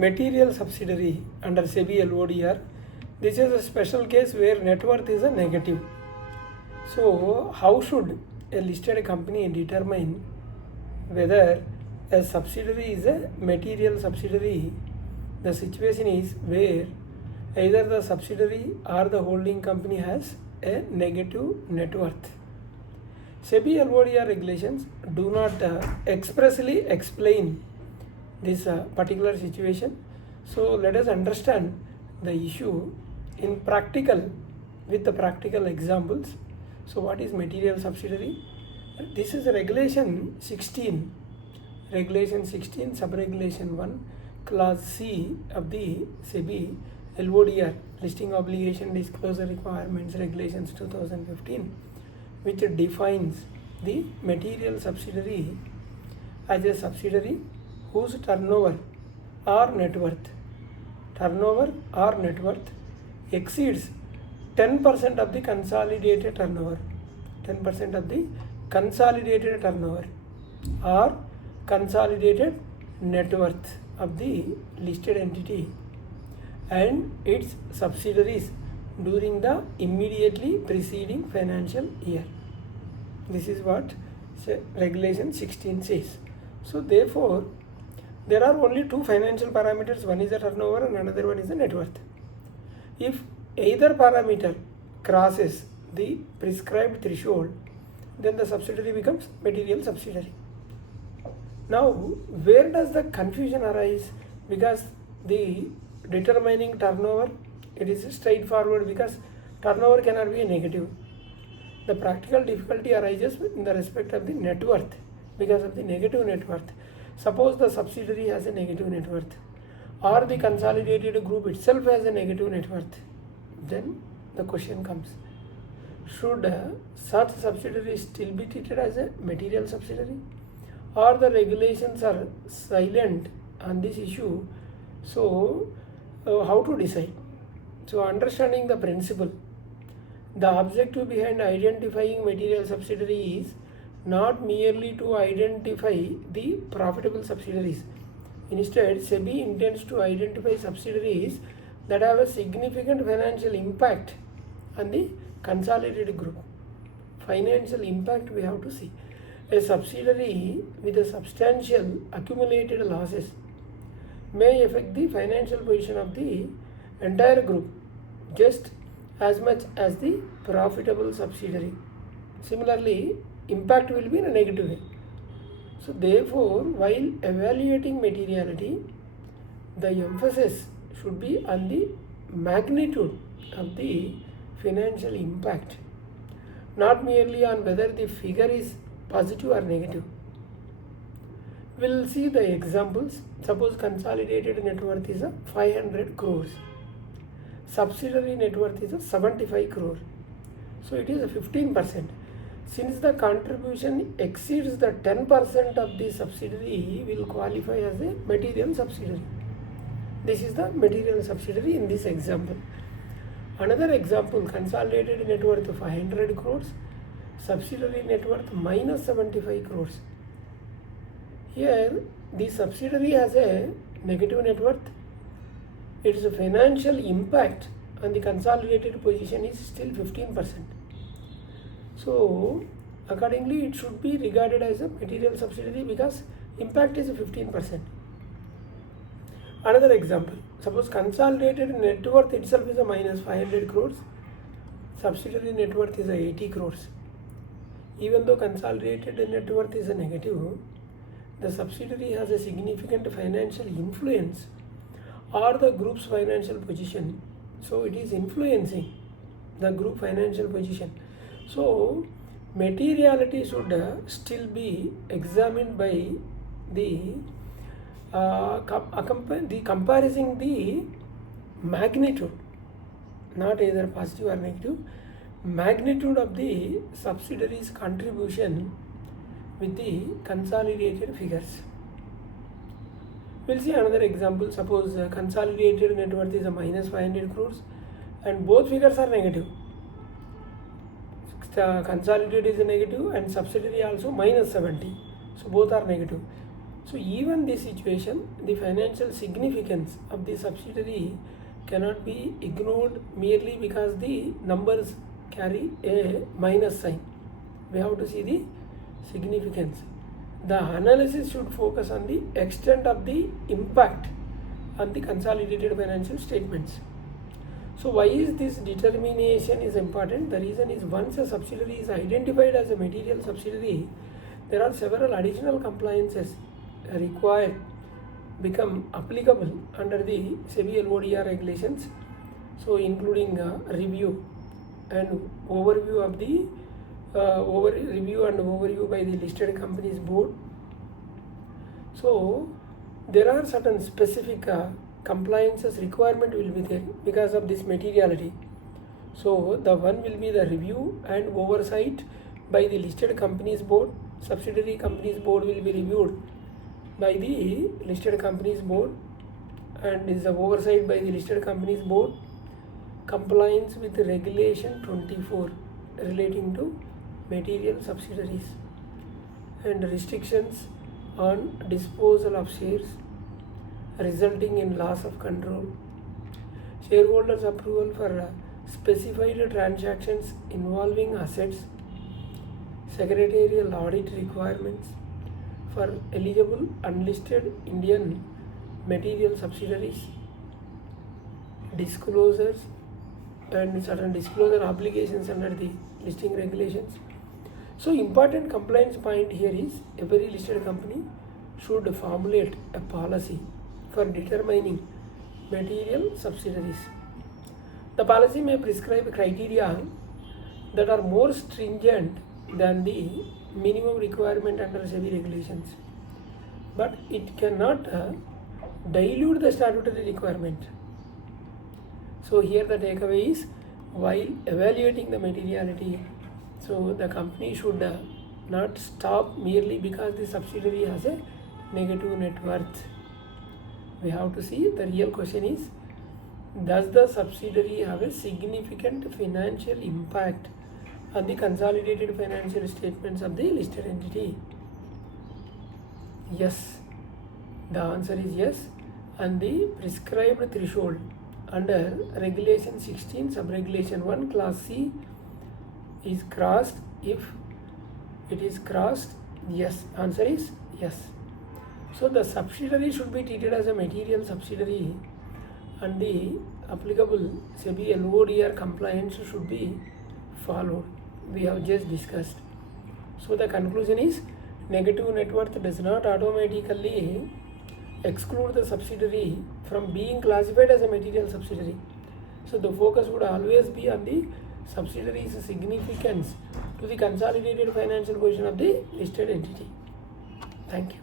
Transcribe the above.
Material subsidiary under SEBI LODR. This is a special case where net worth is a negative. So how should a listed company determine whether a subsidiary is a material subsidiary? The situation is where either the subsidiary or the holding company has a negative net worth. SEBI LODR regulations do not expressly explain this particular situation. So let us understand the issue in practical with the practical examples. So what is material subsidiary? This is regulation 16, sub-regulation 1, clause C of the SEBI LODR, listing obligation disclosure requirements regulations 2015, which defines the material subsidiary as a subsidiary whose turnover or net worth exceeds 10% of the consolidated turnover, 10% of the consolidated turnover or consolidated net worth of the listed entity and its subsidiaries during the immediately preceding financial year. This is what regulation 16 says. So therefore, there are only two financial parameters, one is the turnover and another one is the net worth. If either parameter crosses the prescribed threshold, then the subsidiary becomes material subsidiary. Now, where does the confusion arise? Because the determining turnover, it is straightforward because turnover cannot be a negative. The practical difficulty arises in the respect of the net worth because of the negative net worth. Suppose the subsidiary has a negative net worth or the consolidated group itself has a negative net worth. Then the question comes, should such subsidiary still be treated as a material subsidiary, or the regulations are silent on this issue? So how to decide? So understanding the principle, the objective behind identifying material subsidiary is not merely to identify the profitable subsidiaries. Instead, SEBI intends to identify subsidiaries that have a significant financial impact on the consolidated group. Financial impact we have to see. A subsidiary with a substantial accumulated losses may affect the financial position of the entire group just as much as the profitable subsidiary. Similarly, impact will be in a negative way. So therefore, while evaluating materiality, the emphasis should be on the magnitude of the financial impact, not merely on whether the figure is positive or negative. We will see the examples. Suppose consolidated net worth is a 500 crores. Subsidiary net worth is a 75 crore. So it is a 15%. Since the contribution exceeds the 10% of the subsidiary, will qualify as a material subsidiary. This is the material subsidiary in this example. Another example, consolidated net worth of 500 crores, subsidiary net worth minus 75 crores. Here, the subsidiary has a negative net worth. Its financial impact on the consolidated position is still 15%. So, accordingly, it should be regarded as a material subsidiary because impact is 15%. Another example, suppose consolidated net worth itself is a minus 500 crores, subsidiary net worth is a 80 crores. Even though consolidated net worth is a negative, the subsidiary has a significant financial influence or the group's financial position. So it is influencing the group financial position. So materiality should still be examined by the comparing the magnitude, not either positive or negative, magnitude of the subsidiary's contribution with the consolidated figures. We'll see another example. Suppose consolidated net worth is a minus 500 crores and both figures are negative. Consolidated is a negative and subsidiary also minus 70. So both are negative. So even this situation, the financial significance of the subsidiary cannot be ignored merely because the numbers carry a minus sign. We have to see the significance. The analysis should focus on the extent of the impact on the consolidated financial statements. So why is this determination is important? The reason is once a subsidiary is identified as a material subsidiary, there are several additional compliances required become applicable under the SEBI LODR regulations. So including review and overview of the overview by the listed companies board. So there are certain specific compliances requirement will be there because of this materiality. So the one will be the review and oversight by the listed companies board. Subsidiary companies board will be reviewed by the listed companies board and is the oversight by the listed companies board. Compliance with regulation 24 relating to material subsidiaries and restrictions on disposal of shares resulting in loss of control. Shareholders approval for specified transactions involving assets. Secretarial audit requirements for eligible unlisted Indian material subsidiaries. Disclosures and certain disclosure obligations under the listing regulations. So important compliance point here is every listed company should formulate a policy for determining material subsidiaries. The policy may prescribe criteria that are more stringent than the minimum requirement under SEBI regulations, but it cannot dilute the statutory requirement. So here the takeaway is, while evaluating the materiality, so the company should not stop merely because the subsidiary has a negative net worth. We have to see the real question is, does the subsidiary have a significant financial impact on the consolidated financial statements of the listed entity? Yes, the answer is yes, and the prescribed threshold under regulation 16 subregulation 1 class C is crossed. If it is crossed, yes, answer is yes. So the subsidiary should be treated as a material subsidiary and the applicable SEBI LODR compliance should be followed. We have just discussed. So the conclusion is, negative net worth does not automatically exclude the subsidiary from being classified as a material subsidiary. So the focus would always be on the subsidiary's significance to the consolidated financial position of the listed entity. Thank you.